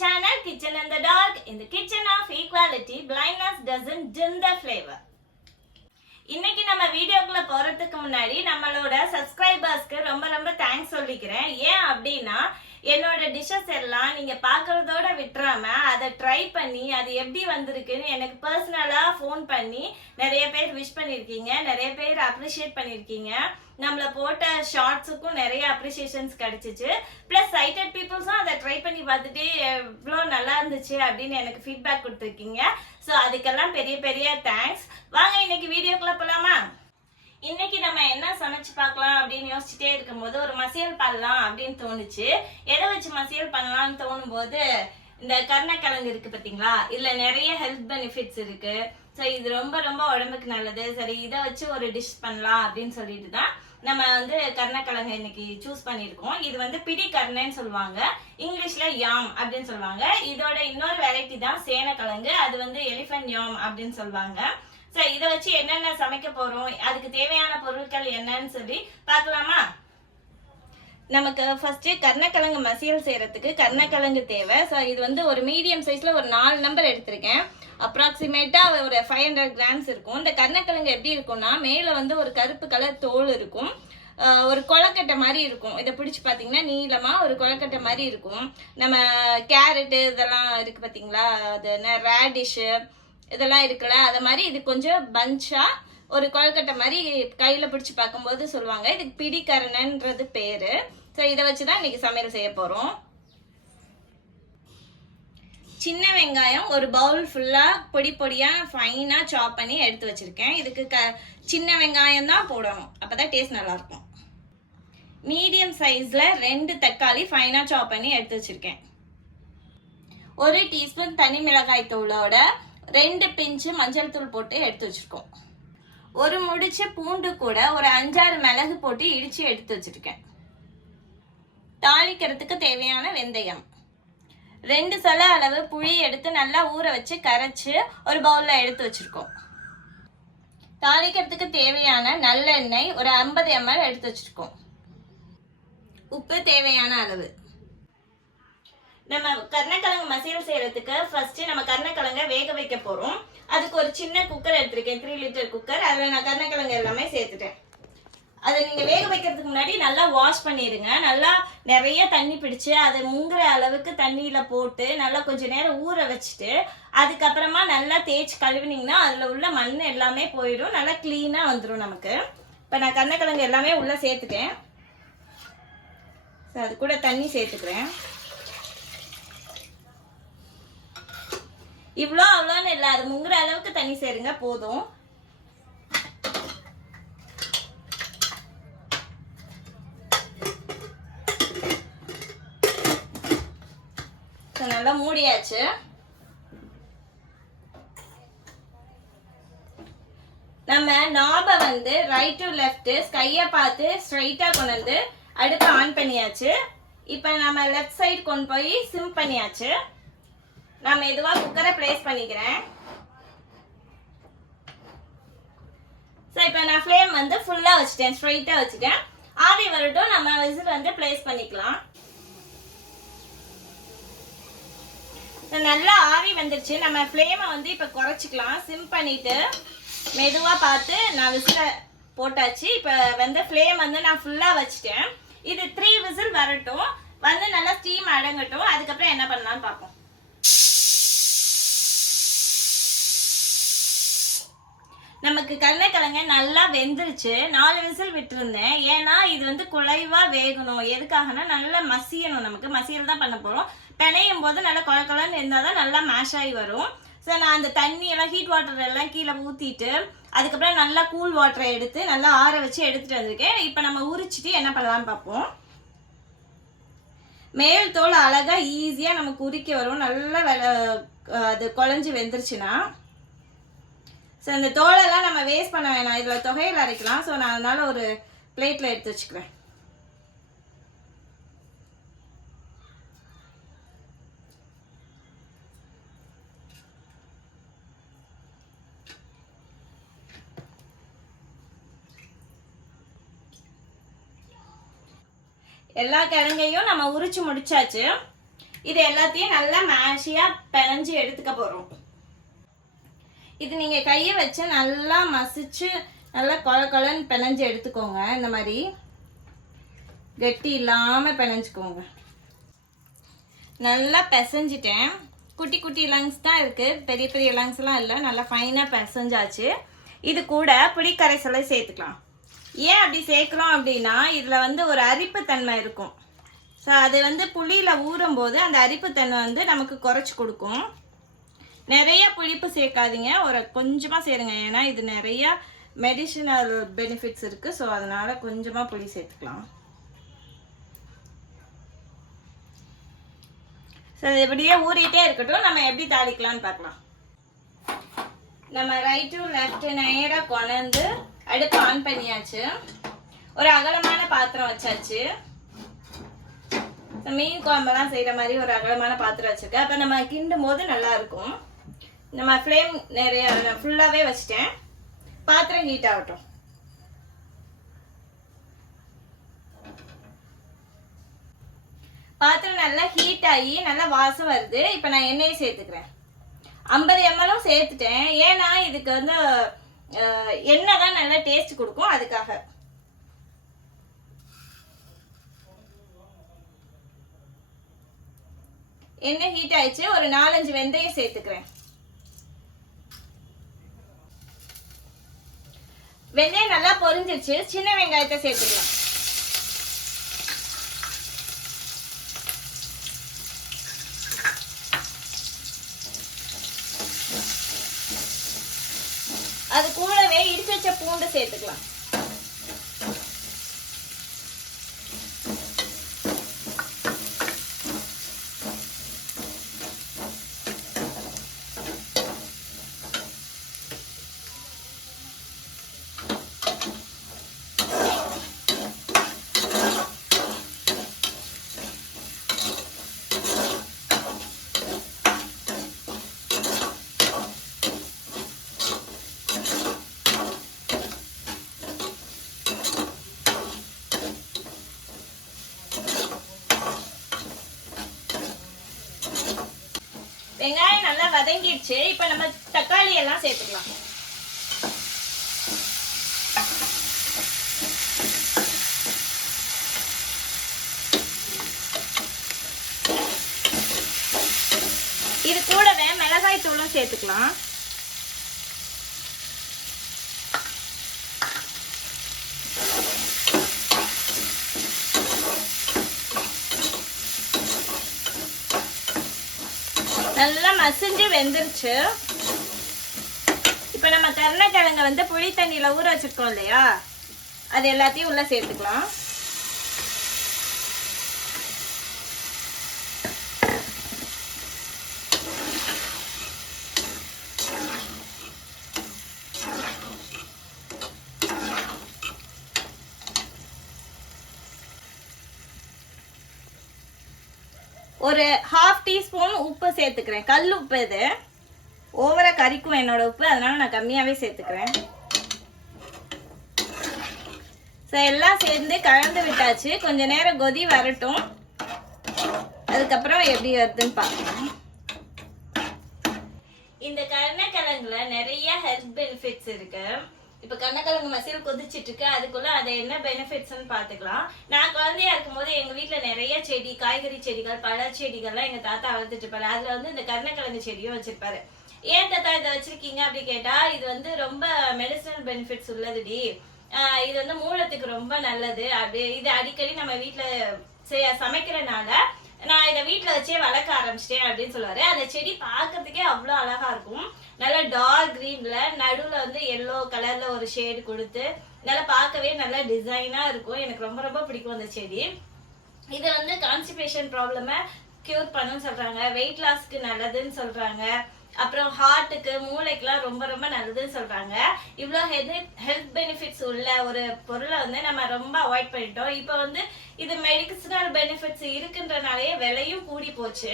channel Kitchen in the Dark. In the kitchen of equality, blindness doesn't dim the flavor. இன்னைக்கு நம்ம வீடியோக்குள்ள போறதுக்கு முன்னாடி நம்மளோட சப்ஸ்கிரைபர்ஸ்க்கு ரொம்ப தேங்க்ஸ் சொல்லிக்கிறேன். ஏன் அப்படின்னா என்னோட டிஷ்ஷஸ் எல்லாம் நீங்க பாக்குறதோட விட்டுறாம அதை ட்ரை பண்ணி அது எப்படி வந்திருக்குன்னு எனக்கு பர்சனலா ஃபோன் பண்ணி நிறைய பேர் விஷ் பண்ணிருக்கீங்க, நிறைய பேர் அப்ரிஷியேட் பண்ணிருக்கீங்க. நம்மள போட்ட ஷார்ட்ஸுக்கும் நிறைய அப்ரிசியேஷன்ஸ் கிடைச்சிச்சு. பிளஸ் சைட்டட் பீப்புள்ஸும் அதை ட்ரை பண்ணி பார்த்துட்டு எவ்வளோ நல்லா இருந்துச்சு அப்படின்னு எனக்கு ஃபீட்பேக் கொடுத்துருக்கீங்க. ஸோ அதுக்கெல்லாம் பெரிய தேங்க்ஸ். வாங்க இன்னைக்கு வீடியோக்குள்ள போலாமா? இன்னைக்கு நம்ம என்ன சமைச்சு பார்க்கலாம் அப்படின்னு யோசிச்சுட்டே இருக்கும்போது ஒரு மசியல் பண்ணலாம் அப்படின்னு தோணுச்சு. எதை வச்சு மசியல் பண்ணலாம்னு தோணும் போது இந்த கருணக்கிழங்கு இருக்கு பார்த்தீங்களா, இதுல நிறைய ஹெல்த் பெனிஃபிட்ஸ் இருக்கு. ஸோ இது ரொம்ப உடம்புக்கு நல்லது. சரி, இதை வச்சு ஒரு டிஷ் பண்ணலாம் அப்படின்னு சொல்லிட்டு தான் நம்ம கருணக்கிழங்கு இன்னைக்கு சூஸ் பண்ணியிருக்கோம். இது பிடி கருணைன்னு சொல்லுவாங்க, இங்கிலீஷ்ல யாம் அப்படின்னு சொல்லுவாங்க. இதோட இன்னொரு வெரைட்டி தான் சேனக்கிழங்கு, அது எலிஃபென்ட் யாம் அப்படின்னு சொல்லுவாங்க. ஸோ இதை வச்சு என்னென்ன சமைக்க போறோம், அதுக்கு தேவையான பொருட்கள் என்னன்னு சொல்லி பார்க்கலாமா? நமக்கு ஃபர்ஸ்ட் கருணக்கிழங்கு மசியல் செய்யறதுக்கு கருணக்கிழங்கு தேவை. ஸோ இது ஒரு மீடியம் சைஸ்ல ஒரு 4 நம்பர் எடுத்திருக்கேன். அப்ராக்சிமேட்டா ஒரு 500 கிராம்ஸ் இருக்கும். இந்த கருணக்கிழங்கு எப்படி இருக்கும்னா மேல ஒரு கருப்பு கலர் தோல் இருக்கும், ஒரு கொழக்கட்டை மாதிரி இருக்கும். இதை பிடிச்சி பார்த்தீங்கன்னா நீளமா ஒரு கொழக்கட்டை மாதிரி இருக்கும். நம்ம கேரட்டு இதெல்லாம் இருக்கு பார்த்தீங்களா, அது ரேடிஷு இதெல்லாம் இருக்குல்ல, அது மாதிரி இது கொஞ்சம் பஞ்சா ஒரு கொழக்கட்டை மாதிரி கையில பிடிச்சி பார்க்கும்போது சொல்லுவாங்க. இதுக்கு பிடிக்கரணன்றது பேரு. ஸோ இதை வச்சுதான் இன்னைக்கு சமையல் செய்ய போறோம். சின்ன வெங்காயம் ஒரு பவுல் ஃபுல்லா பொடியா ஃபைனா சாப் பண்ணி எடுத்து வச்சிருக்கேன். இதுக்கு சின்ன வெங்காயம் தான் போடணும், அப்பதான் டேஸ்ட் நல்லா இருக்கும். மீடியம் சைஸ்ல 2 தக்காளி ஃபைனா சாப் பண்ணி எடுத்து வச்சிருக்கேன். 1 டீஸ்பூன் தனி மிளகாய் தூளோட 2 பிஞ்சு மஞ்சள் தூள் போட்டு எடுத்து வச்சிருக்கோம். ஒரு முடிச்ச பூண்டு கூட ஒரு 5-6 மிளகு போட்டு இடிச்சு எடுத்து வச்சிருக்கேன். தாளிக்கிறதுக்கு தேவையான வெந்தயம், 2 சல அளவு புளி எடுத்து நல்லா ஊற வச்சு கரைச்சு ஒரு பவுல்ல எடுத்து வச்சிருக்கோம். தாளிக்கிறதுக்கு தேவையான நல்லெண்ணெய் ஒரு 50 ml எடுத்து வச்சிருக்கோம். உப்பு தேவையான அளவு. நம்ம கருணக்கிழங்கு மசியல் செய்யறதுக்கு ஃபர்ஸ்ட் நம்ம கருணக்கிழங்க வேக வைக்க போறோம். அதுக்கு ஒரு சின்ன குக்கர் எடுத்திருக்கேன், 3 லிட்டர் குக்கர். அதுல நான் கருணக்கிழங்கு எல்லாமே சேர்த்துட்டேன். அதை நீங்க வேக வைக்கிறதுக்கு முன்னாடி நல்லா வாஷ் பண்ணிடுங்க. நல்லா நிறைய தண்ணி பிடிச்சு அதை முங்குற அளவுக்கு தண்ணியில போட்டு நல்லா கொஞ்ச நேரம் ஊற வச்சுட்டு அதுக்கப்புறமா நல்லா தேய்ச்சி கழுவினீங்கன்னா அதுல உள்ள மண் எல்லாமே போயிடும், நல்லா கிளீனா வந்துடும் நமக்கு. இப்ப நான் கருணக்கிழங்கு எல்லாமே உள்ள சேர்த்துட்டேன். அது கூட தண்ணி சேர்த்துக்கிறேன். அவ்வளோன்னு இல்லை, அது முங்குற அளவுக்கு தண்ணி சேருங்க போதும். நல்லா மூடியாச்சு. நம்ம நாப ரைட் டு லெஃப்ட் கையை பார்த்து ஸ்ட்ரைட்டா கொண்டு வந்து அடுப்பு ஆன் பண்ணியாச்சு. இப்ப நம்ம லெஃப்ட் சைடு கொண்டு போய் சிம் பண்ணியாச்சு. நான் மெதுவா குக்கரை பிளேஸ் பண்ணிக்கிறேன். இப்போ நான் ஃப்ளேம் ஃபுல்லா வச்சுட்டேன், ஸ்ட்ரைட்டா வச்சுட்டேன். ஆவி வரட்டும், நம்ம விசில் பிளேஸ் பண்ணிக்கலாம். நல்லா ஆவி வந்துருச்சு. நம்ம ஃப்ளேமை இப்ப குறைச்சிக்கலாம். சிம் பண்ணிட்டு மெதுவா பார்த்து நான் விசில போட்டாச்சு. இப்ப ஃப்ளேம் நான் ஃபுல்லா வச்சுட்டேன். இது 3 விசில் வரட்டும், நல்லா ஸ்டீம் அடங்கட்டும். அதுக்கப்புறம் என்ன பண்ணலாம்னு பார்ப்போம். நமக்கு கருணக்கிழங்கு நல்லா வெந்துருச்சு. 4 விசில் விட்டுருந்தேன். ஏன்னா இது குழைவா வேகணும். எதுக்காகனா நல்லா மசியணும். நமக்கு மசியல் தான் பண்ண போறோம். பிணையும் போது நல்லா குழக்கலன்னு இருந்தாதான் நல்லா மேஷ் ஆகி வரும். ஸோ நான் அந்த தண்ணி எல்லாம் ஹீட் வாட்டர் எல்லாம் கீழே ஊற்றிட்டு அதுக்கப்புறம் நல்லா கூல் வாட்டரை எடுத்து நல்லா ஆற வச்சு எடுத்துட்டு வந்திருக்கேன். இப்போ நம்ம உரிச்சிட்டு என்ன பண்ணலாம்னு பார்ப்போம். மேல் தோல் அழகா ஈஸியா நமக்கு உரிக்க வரும். நல்லா அது குழஞ்சி வெந்துருச்சுன்னா. ஸோ இந்த தோலெல்லாம் நம்ம வேஸ்ட் பண்ண வேணாம், இதில் தொகையில் அரைக்கலாம். ஸோ நான் அதனால ஒரு பிளேட்டில் எடுத்து வச்சுக்கிறேன். எல்லா கிழங்கையும் நம்ம உரிச்சு முடிச்சாச்சு. இது எல்லாத்தையும் நல்லா மேஷியா பிணைஞ்சு எடுத்துக்க போறோம். இது நீங்க கையை வச்சு நல்லா மசிச்சு நல்லா கொலன்னு பிணைஞ்சு எடுத்துக்கோங்க. இந்த மாதிரி கெட்டி இல்லாம பிணைஞ்சுக்கோங்க. நல்லா பிசைஞ்சிட்டேன். குட்டி குட்டி லங்ஸ் தான் இருக்கு, பெரிய பெரிய லங்ஸ் எல்லாம் இல்லை. நல்லா ஃபைனா பிசைஞ்சாச்சு. இது கூட புளி கரைசலை சேர்த்துக்கலாம். ஏன் அப்படி சேர்க்குறோம் அப்படின்னா இதுல வந்து ஒரு அரிப்பு தன்மை இருக்கும். ஸோ அது வந்து புளியில ஊறும் போது அந்த அரிப்பு தன்மை வந்து நமக்கு குறைச்சி கொடுக்கும். நிறைய புளிப்பு சேர்க்காதீங்க, ஒரு கொஞ்சமா சேருங்க. ஏன்னா இது நிறைய மெடிசினல் பெனிஃபிட்ஸ் இருக்கு. ஸோ அதனால கொஞ்சமா புளி சேர்த்துக்கலாம். ஸோ இது இப்படியே ஊறிட்டே இருக்கட்டும். நம்ம எப்படி தாளிக்கலாம்னு பார்க்கலாம். நம்ம ரைட் டு லெஃப்ட் நேராக கொண்டு அடுப்பு ஆன் பண்ணியாச்சு. ஒரு அகலமான பாத்திரம் வச்சாச்சு. மீன் குழம்பெல்லாம் செய்யற மாதிரி ஒரு அகலமான பாத்திரம் வச்சிருக்கேன். அப்ப நம்ம கிண்டும் போது நல்லா இருக்கும். நம்ம ஃப்ளேம் நிறைய ஃபுல்லாவே வச்சுட்டேன். பாத்திரம் ஹீட் ஆகட்டும். பாத்திரம் நல்லா ஹீட் ஆகி நல்லா வாசம் வருது. இப்ப நான் எண்ணெயை சேர்த்துக்கிறேன். 50 ml சேர்த்துட்டேன். ஏன்னா இதுக்கு வந்து எண்ணெய் தான் நல்லா டேஸ்ட் கொடுக்கும், அதுக்காக. எண்ணெய் ஹீட் ஆயிடுச்சு. ஒரு 4-5 வெந்தயம் சேர்த்துக்கிறேன். வெந்தயம் நல்லா பொரிஞ்சிருச்சு. சின்ன வெங்காயத்தை சேர்த்துக்கலாம். அது கூடவே இடிச்சு வச்ச பூண்டு சேர்த்துக்கலாம். வெங்காயம் நல்லா வதங்கிடுச்சு. இப்ப நம்ம தக்காளி எல்லாம் சேர்த்துக்கலாம். இது கூடவே மிளகாய் தூளும் சேர்த்துக்கலாம். நல்லா மசிஞ்சு வெந்துருச்சு. இப்ப நம்ம கருணக்கிழங்க வந்து புளி தண்ணியில ஊற வச்சிருக்கோம் இல்லையா, அது எல்லாத்தையும் உள்ள சேர்த்துக்கலாம். ஒரு 1/2 டீஸ்பூன் உப்பு சேர்த்துக்கிறேன். கல் உப்பு. இது ஓவரா கறிக்கும் என்னோட உப்பு, அதனால நான் கம்மியாவே சேர்த்துக்கிறேன். எல்லாம் சேர்ந்து கலந்து விட்டாச்சு. கொஞ்ச நேரம் கொதி வரட்டும். அதுக்கப்புறம் எப்படி வருதுன்னு பார்க்கலாம். இந்த கருணக்கிழங்குல நிறைய ஹெல்த் பெனிஃபிட்ஸ் இருக்கு. இப்ப கருணக்கிழங்கு மசியல் கொதிச்சிட்டு இருக்கு. அதுக்குள்ள அது என்ன பெனிஃபிட்ஸ்ன்னு பாத்துக்கலாம். நான் குழந்தையா இருக்கும்போது எங்க வீட்டுல நிறைய செடி, காய்கறி செடிகள், பழ செடிகள்லாம் எங்க தாத்தா வளர்த்துட்டு இருப்பாரு. அதுல வந்து இந்த கருணக்கிழங்கு செடியும் வச்சிருப்பாரு. ஏன் தாத்தா இதை வச்சிருக்கீங்க அப்படி கேட்டா, இது வந்து ரொம்ப மெடிசனல் பெனிஃபிட்ஸ் உள்ளதுடி, இது வந்து மூலத்துக்கு ரொம்ப நல்லது. அப்படி இது அடிக்கடி நம்ம வீட்டுல சமைக்கிறனால நான் இதை வீட்டுல வச்சே வளர்க்க ஆரம்பிச்சிட்டேன் அப்படின்னு சொல்லுவாரு. அந்த செடி பாக்குறதுக்கே அவ்வளவு அழகா இருக்கும். நல்ல டார்க் கிரீன்ல நடுவுல வந்து எல்லோ கலர்ல ஒரு ஷேடு கொடுத்து நல்லா பார்க்கவே நல்ல டிசைனா இருக்கும். எனக்கு ரொம்ப ரொம்ப பிடிக்கும் அந்த செடி. இது வந்து கான்ஸ்டிபேஷன் ப்ராப்ளமை கியூர் பண்ணுன்னு சொல்றாங்க. வெயிட் லாஸ்க்கு நல்லதுன்னு சொல்றாங்க. அப்புறம் ஹார்ட்டுக்கு, மூளைக்கெல்லாம் ரொம்ப ரொம்ப நல்லதுன்னு சொல்றாங்க. இவ்வளோ ஹெல்த் பெனிஃபிட்ஸ் உள்ள ஒரு பொருளை வந்து நம்ம ரொம்ப அவாய்ட் பண்ணிட்டோம். இப்போ வந்து இது மெடிசினல் பெனிஃபிட்ஸ் இருக்குன்றனாலே விலையும் கூடி போச்சு.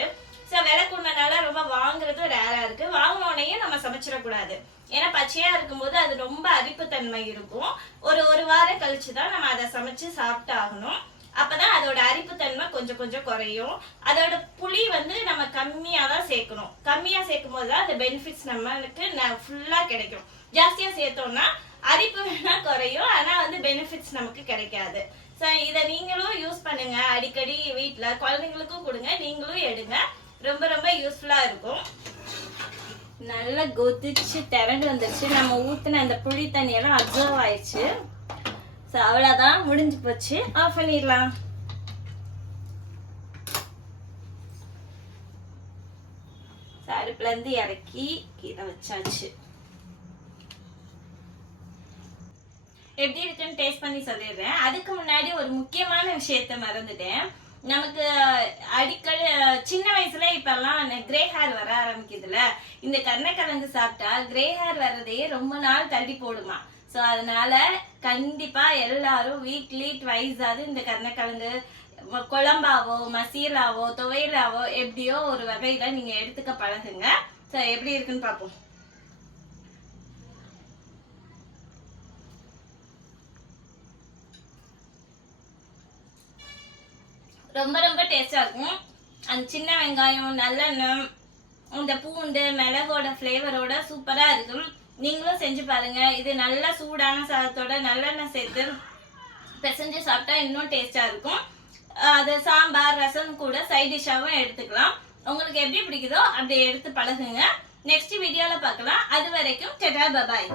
ஸோ விலை கூடனால ரொம்ப வாங்குறதும் ரேரா இருக்கு. வாங்கினோடனே நம்ம சமைச்சிடக்கூடாது. ஏன்னா பச்சையா இருக்கும்போது அது ரொம்ப அரிப்புத்தன்மை இருக்கும். ஒரு வாரம் கழிச்சு தான் நம்ம அதை சமைச்சு சாப்பிட்டு ஆகணும். அப்பதான் அதோட அரிப்புத்தன்மை கொஞ்சம் கொஞ்சம் குறையும். அதோட புளி வந்து நம்ம கம்மியா தான் சேர்க்கணும். கம்மியா சேர்க்கும் போதுதான் அந்த பெனிஃபிட்ஸ் நம்மளுக்கு ஃபுல்லா கிடைக்கும். ஜாஸ்தியா சேர்த்தோம்னா அரிப்பு வேணா குறையும், ஆனா வந்து பெனிஃபிட்ஸ் நமக்கு கிடைக்காது. ஸோ இதை நீங்களும் யூஸ் பண்ணுங்க, அடிக்கடி வீட்டில் குழந்தைங்களுக்கும் கொடுங்க, நீங்களும் எடுங்க, ரொம்ப ரொம்ப யூஸ்ஃபுல்லா இருக்கும். நல்லா கொதிச்சு திரண்டு வந்துருச்சு. நம்ம ஊற்றின அந்த புளி தண்ணியெல்லாம் அப்சர்வ் ஆயிடுச்சு. ஸோ அவ்வளோதான், முடிஞ்சு போச்சு. ஆஃப் பண்ணிடலாம். அடுப்புலேருந்து இறக்கி கீரை வச்சாச்சு. எப்படி இருக்குன்னு டேஸ்ட் பண்ணி சொல்லிடுறேன். அதுக்கு முன்னாடி ஒரு முக்கியமான விஷயத்த மறந்துட்டேன். நமக்கு அடிக்கடி சின்ன வயசுல இப்பெல்லாம் கிரே ஹேர் வர ஆரம்பிக்குதுல, இந்த கருணைக்கிழங்கு சாப்பிட்டா கிரே ஹேர் வர்றதையே ரொம்ப நாள் தள்ளி போடுமா. ஸோ அதனால கண்டிப்பா எல்லாரும் வீக்லி ட்வைஸ் ஆகுது இந்த கருணைக்கிழங்கு குழம்பாவோ மசீலாவோ துவையலாவோ எப்படியோ ஒரு வகையில நீங்க எடுத்துக்க பழகுங்க. ஸோ எப்படி இருக்குன்னு பார்ப்போம். ரொம்ப ரொம்ப டேஸ்டா இருக்கும். அந்த சின்ன வெங்காயம், நல்லெண்ணெய், இந்த பூண்டு மிளகோட ஃப்ளேவரோட சூப்பரா இருக்கும். நீங்களும் செஞ்சு பாருங்க. இது நல்லா சூடான சாதத்தோட நல்லெண்ணெய் சேர்த்து பிசைஞ்சு சாப்பிட்டா இன்னும் டேஸ்டா இருக்கும். அது சாம்பார் ரசம் கூட சைட் டிஷ்ஷாவும் எடுத்துக்கலாம். உங்களுக்கு எப்படி பிடிக்குதோ அப்படி எடுத்து பழகுங்க. நெக்ஸ்ட் வீடியோல பார்க்கலாம். அது வரைக்கும் டடா பபாய்.